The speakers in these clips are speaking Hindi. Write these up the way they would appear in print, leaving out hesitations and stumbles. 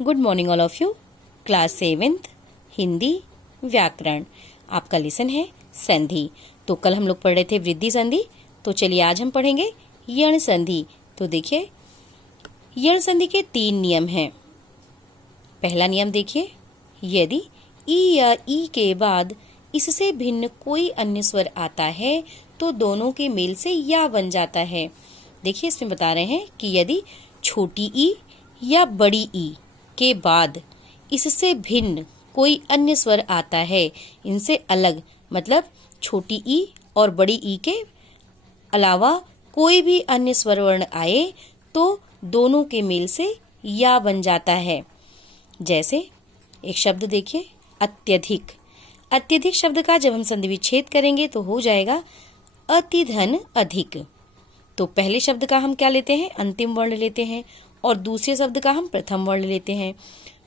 Good morning all of you. Class 7th Hindi व्याकरण, आपका लेसन है संधि। तो कल हम लोग पढ़ रहे थे वृद्धि संधि, तो चलिए आज हम पढ़ेंगे यण संधि। तो देखिए यण संधि के 3 नियम हैं। पहला नियम देखिए, यदि ई या ई के बाद इससे भिन्न कोई अन्य स्वर आता है तो दोनों के मेल से या बन जाता है। देखिए इसमें बता रहे हैं कि यदि छोटी ई या बड़ी ई के बाद इससे भिन्न कोई अन्य स्वर आता है, इनसे अलग मतलब छोटी ई और बड़ी ई के अलावा कोई भी अन्य स्वर वर्ण आए तो दोनों के मेल से या बन जाता है। जैसे एक शब्द देखिए, अत्यधिक। अत्यधिक शब्द का जब हम संधि विच्छेद करेंगे तो हो जाएगा अति धन अधिक। तो पहले शब्द का हम क्या लेते हैं, अंतिम वर्ण लेते हैं, और दूसरे शब्द का हम प्रथम वर्ण लेते हैं।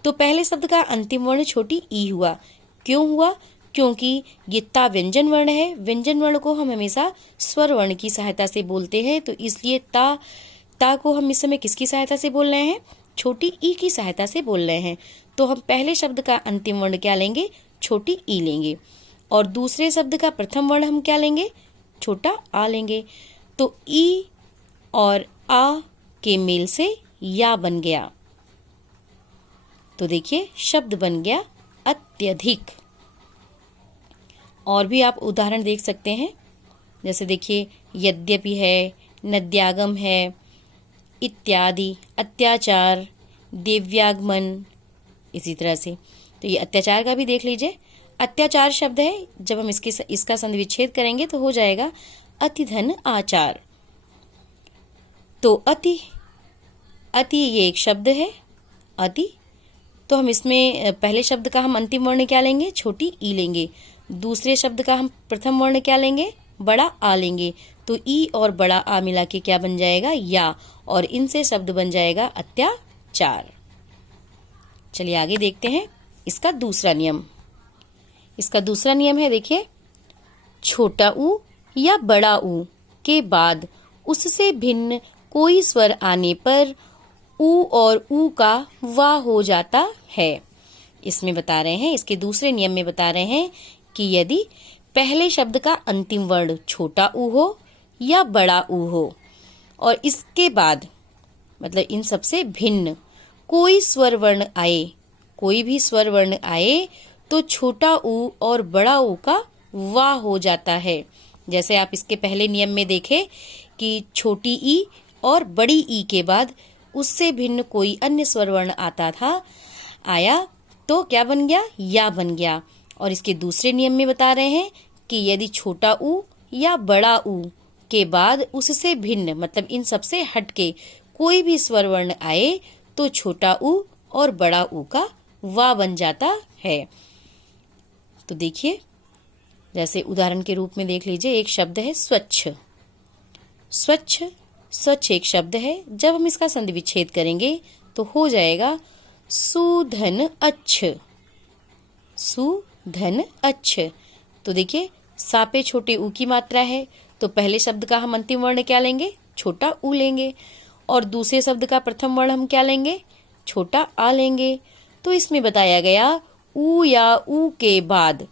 तो पहले शब्द का अंतिम वर्ण छोटी ई हुआ। क्यों हुआ? क्योंकि ये ता व्यंजन वर्ण है। व्यंजन वर्ण को हम हमेशा स्वर वर्ण की सहायता से बोलते हैं, तो इसलिए ता को हम इस समय किसकी सहायता से बोल रहे हैं? छोटी ई की सहायता से बोल रहे हैं। तो हम पहले शब्द का अंतिम वर्ण क्या लेंगे? छोटी ई लेंगे, और दूसरे शब्द का प्रथम वर्ण हम क्या लेंगे? छोटा आ लेंगे। तो ई और आ के मेल से या बन गया। तो देखिए शब्द बन गया अत्यधिक। और भी आप उदाहरण देख सकते हैं, जैसे देखिए यद्यपि है, नद्यागम है, इत्यादि, अत्याचार, दिव्यागमन, इसी तरह से। तो ये अत्याचार का भी देख लीजिए। अत्याचार शब्द है, जब हम इसका संधि विच्छेद करेंगे तो हो जाएगा अति धन आचार। तो अति ये एक शब्द है, अति। तो हम इसमें पहले शब्द का हम अंतिम वर्ण क्या लेंगे? छोटी ई लेंगे। दूसरे शब्द का हम प्रथम वर्ण क्या लेंगे? बड़ा आ लेंगे। तो ई और बड़ा आ मिला के क्या बन जाएगा? या, और इनसे शब्द बन जाएगा अत्याचार। चलिए आगे देखते हैं इसका दूसरा नियम। इसका दूसरा नियम है, देखिए, छोटा ऊ या बड़ा ऊ के बाद उससे भिन्न कोई स्वर आने पर ऊ और ऊ का वा हो जाता है। इसमें बता रहे हैं, इसके दूसरे नियम में बता रहे हैं कि यदि पहले शब्द का अंतिम वर्ण छोटा ऊ हो या बड़ा ऊ हो, और इसके बाद मतलब इन सबसे भिन्न कोई स्वर वर्ण आए, कोई भी स्वर वर्ण आए, तो छोटा ऊ और बड़ा ऊ का वा हो जाता है। जैसे आप इसके पहले नियम में देखें कि छोटी ई और बड़ी ई के बाद उससे भिन्न कोई अन्य स्वर वर्ण आया तो क्या बन गया? या बन गया। और इसके दूसरे नियम में बता रहे हैं कि यदि छोटा ऊ या बड़ा ऊ के बाद उससे भिन्न मतलब इन सबसे हटके कोई भी स्वर वर्ण आए तो छोटा ऊ और बड़ा ऊ का वा बन जाता है। तो देखिए, जैसे उदाहरण के रूप में देख लीजिए, एक शब्द है स्वच्छ। स्वच्छ एक शब्द है, जब हम इसका संधि विच्छेद करेंगे तो हो जाएगा सुधन अच्छ। सुधन अच्छ। तो देखिए सा पे छोटे ऊ की मात्रा है, तो पहले शब्द का हम अंतिम वर्ण क्या लेंगे? छोटा ऊ लेंगे, और दूसरे शब्द का प्रथम वर्ण हम क्या लेंगे? छोटा आ लेंगे। तो इसमें बताया गया ऊ या ऊ के बाद,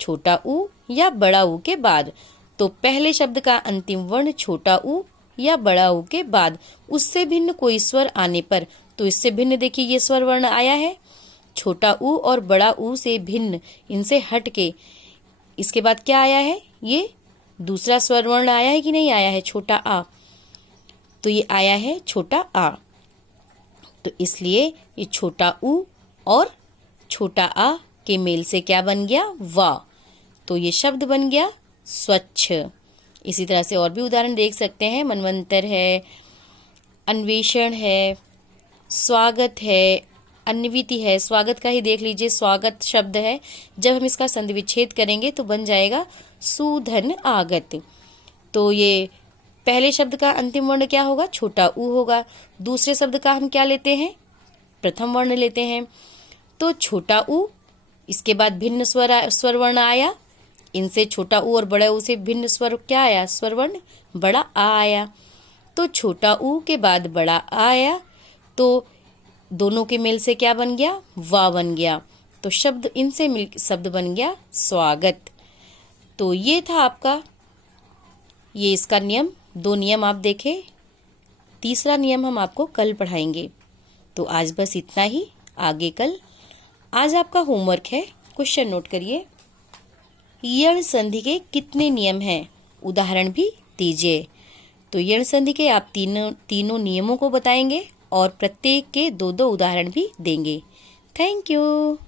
छोटा ऊ या बड़ा ऊ के बाद, तो पहले शब्द का अंतिम वर्ण छोटा ऊ या बड़ा ऊ के बाद उससे भिन्न कोई स्वर आने पर, तो इससे भिन्न देखिए ये स्वर वर्ण आया है, छोटा ऊ और बड़ा ऊ से भिन्न, इनसे हट के इसके बाद क्या आया है? ये दूसरा स्वर वर्ण आया है कि नहीं आया है? छोटा आ। तो ये आया है छोटा आ। तो इसलिए ये छोटा ऊ और छोटा आ के मेल से क्या बन गया? वा। तो ये शब्द बन गया स्वच्छ। इसी तरह से और भी उदाहरण देख सकते हैं, मनवंतर है, अन्वेषण है, स्वागत है, अन्विति है। स्वागत का ही देख लीजिए, स्वागत शब्द है, जब हम इसका संधि विच्छेद करेंगे तो बन जाएगा सुधन आगत। तो ये पहले शब्द का अंतिम वर्ण क्या होगा? छोटा ऊ होगा। दूसरे शब्द का हम क्या लेते हैं? प्रथम वर्ण लेते हैं। तो छोटा ऊ, इसके बाद भिन्न स्वर वर्ण आया, इनसे छोटा ऊ और बड़ा ऊ से भिन्न स्वर क्या आया? स्वर वर्ण बड़ा आ आया। तो छोटा ऊ के बाद बड़ा आ आया, तो दोनों के मेल से क्या बन गया? वा बन गया। तो शब्द इनसे मिल शब्द बन गया स्वागत। तो ये था आपका ये इसका नियम। 2 नियम आप देखे। तीसरा नियम हम आपको कल पढ़ाएंगे। तो आज बस इतना ही, आगे कल। आज आपका होमवर्क है, क्वेश्चन नोट करिए। यण संधि के कितने नियम हैं? उदाहरण भी दीजिए। तो यण संधि के आप तीनों नियमों को बताएंगे और प्रत्येक के 2-2 उदाहरण भी देंगे। Thank you.